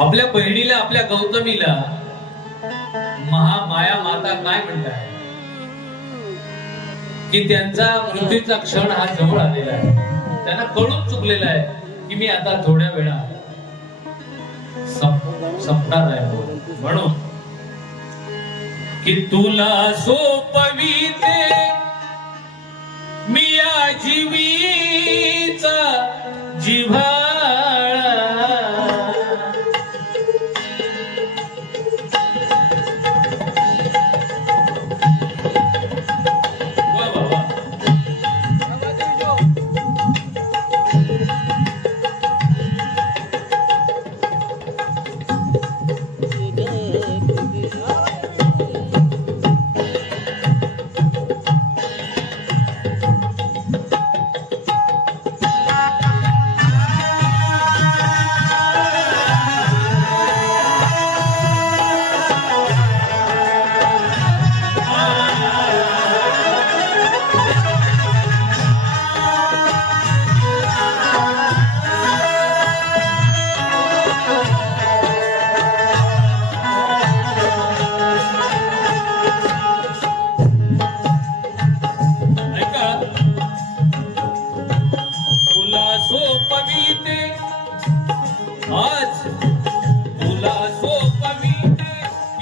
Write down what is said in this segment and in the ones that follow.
आपल्या बहिणीला आपल्या गौतमीला महामाया माता काय म्हणतात की त्यांचा मृत्यूचा क्षण हा जवळ आलेला आहे. त्यांना कळून चुकलेला आहे की मी आता थोड्या वेळा संपणार आहे. म्हणून की तुला सोपविते मी या जीवीचा जिव्हाळा. आज तुला सोपविते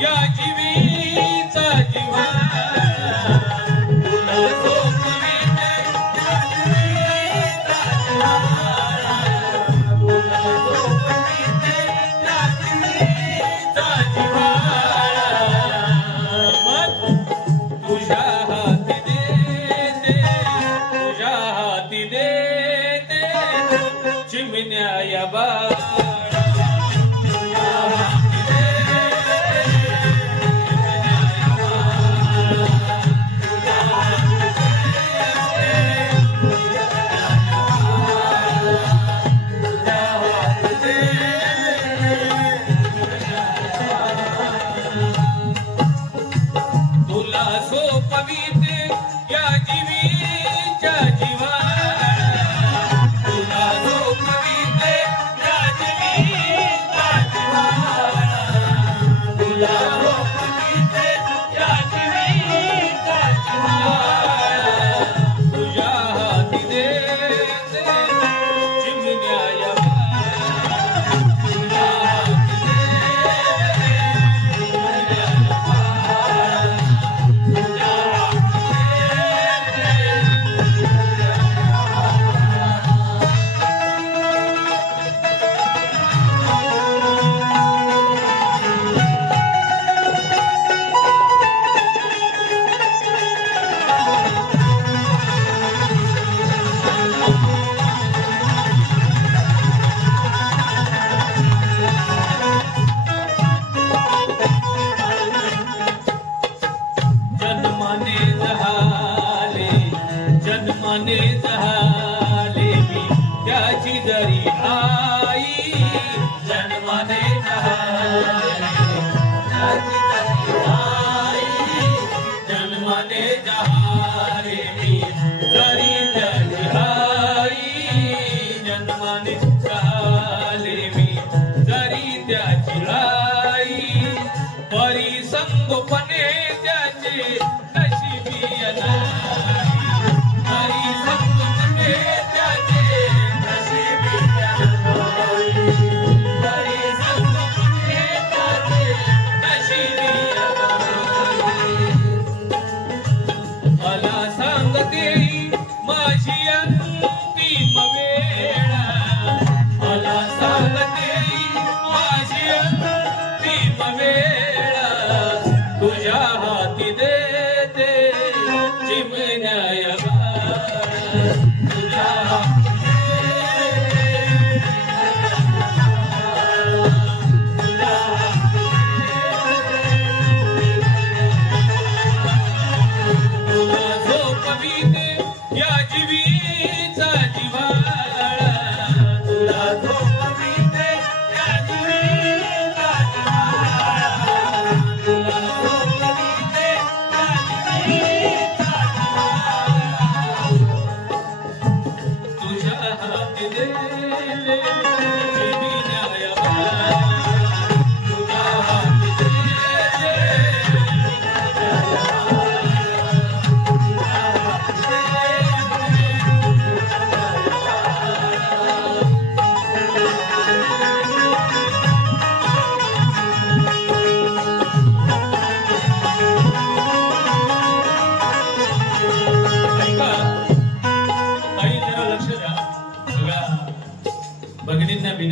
या जीवीचा जिव्हाळा. तुला सोपविते या जीवीचा जिव्हाळा. तुला सोपविते या जीवीचा जिव्हाळा. मग तुझ्या हाती देते, तुझ्या हाती देते चिमण्या या बाळा. जन्माने जहाले मी त्याची जरी आई. जन्माने जहाले त्याची जरी आई. जन्माने जहाले मी जरी त्याची आई. जन्माने जहाले मी जरी त्याची आई. परी संगोपने त्याचे नशिबी नाही. हरी संग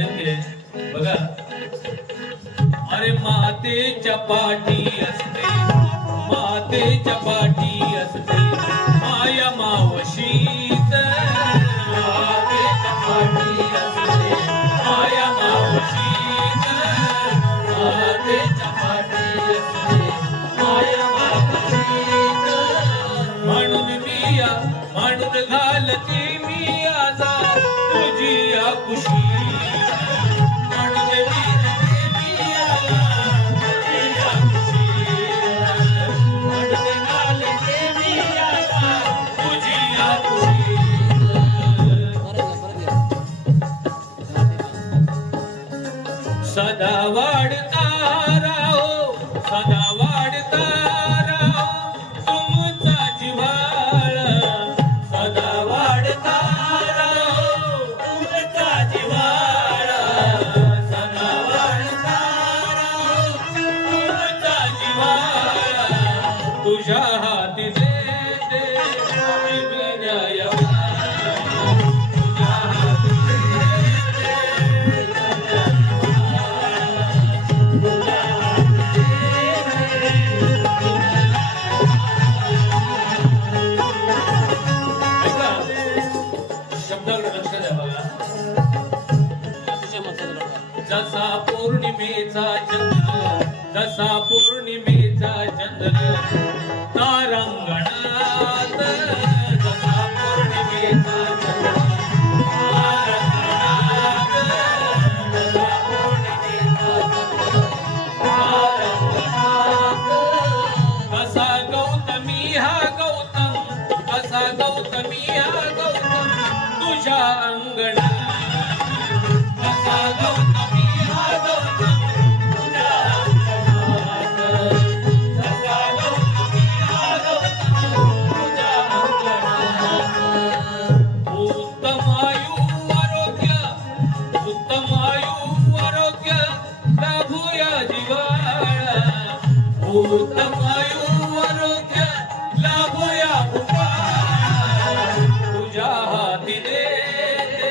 विनंती आहे बघा. अरे मातेच्या पाठी असते, मातेच्या पाठी असते माया मावशीत. मातेच्या पाठी असते माया मावशीत, मातेच्या पाठी असते माया मावशीत. म्हणून मी या म्हणून घालते मी आजार तुझी या कुशी. सदा वाढता राहो, सदा वाढता राहो तुमचा जिव्हाळा. सदा वाढता राहो तुमचा जिव्हाळा. सदा वाढता राहो तुमचा जिव्हाळा. तुझ्या हाती देते विनय. जसा पौर्णिमेचा चंद्र, जसा पौर्णिमेचा चंद्र तारांगणात. जसा पौर्णिमेचा चंद्र तारांगणात, जसा पौर्णिमेचा चंद्र तारांगणात. कसा गौतमी हा गौतम, कसा गौतमी हा गौतम तुझ्या अंगणात. उत्तमायु आरोग्य लाभूया तुझ्या हाती देते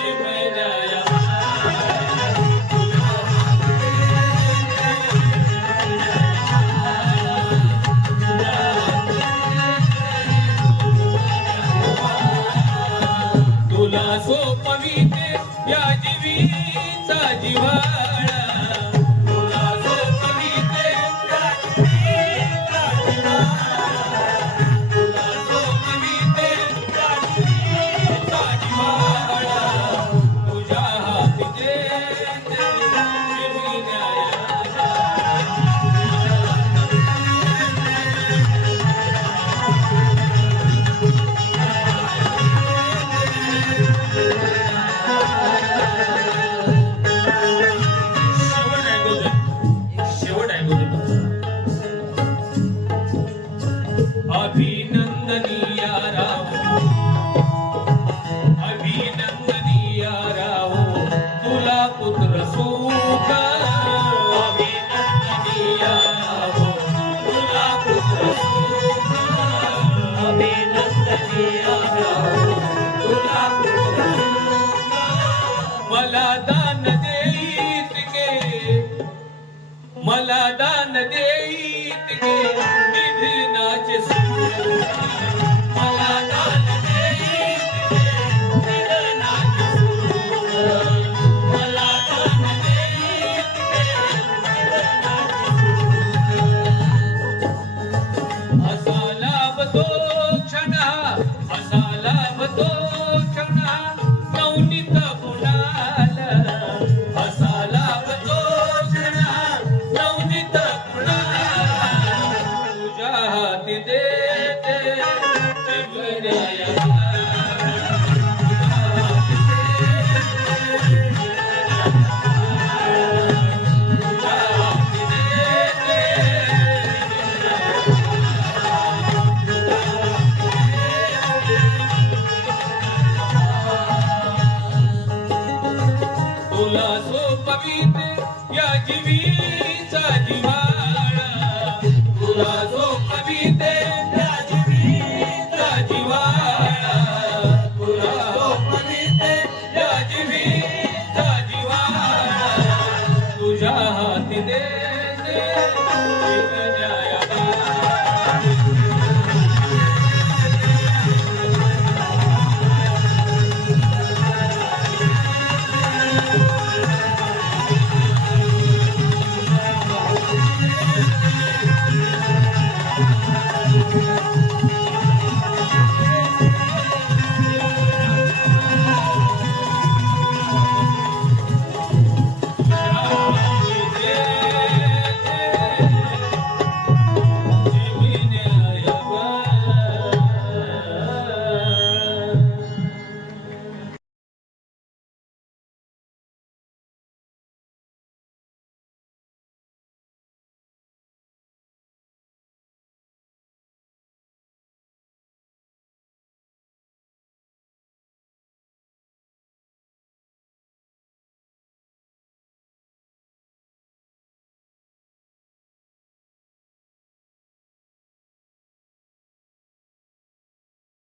जिम्मेदाऱ्या. तुला सोपविते या जीवीचा जिव्हाळा. तुला सोपविते अभिनंदनीय राहो, अभिनंदनीय राहो तुला पुत्र सुख. अभिनंदनीय राहो तुला पुत्र सुख. अभिनंदनीय राहो तुला पुत्र सुख. मला दान देईत गे, मला दान देईत गे निधनाचे सुख. मला दान देईत गे निधनाचे सुख. मला दान देईत गे निधनाचे सुख. असा लाभतो क्षण, असा लाभतो क्षण नवनीत कुणाला. असा लाभतो क्षण नवनीत कुणाला. तुझ्या हाती देते जिम्मेदाऱ्या. तुला सोपविते या जीवीचा जिव्हाळा. तुला सोपविते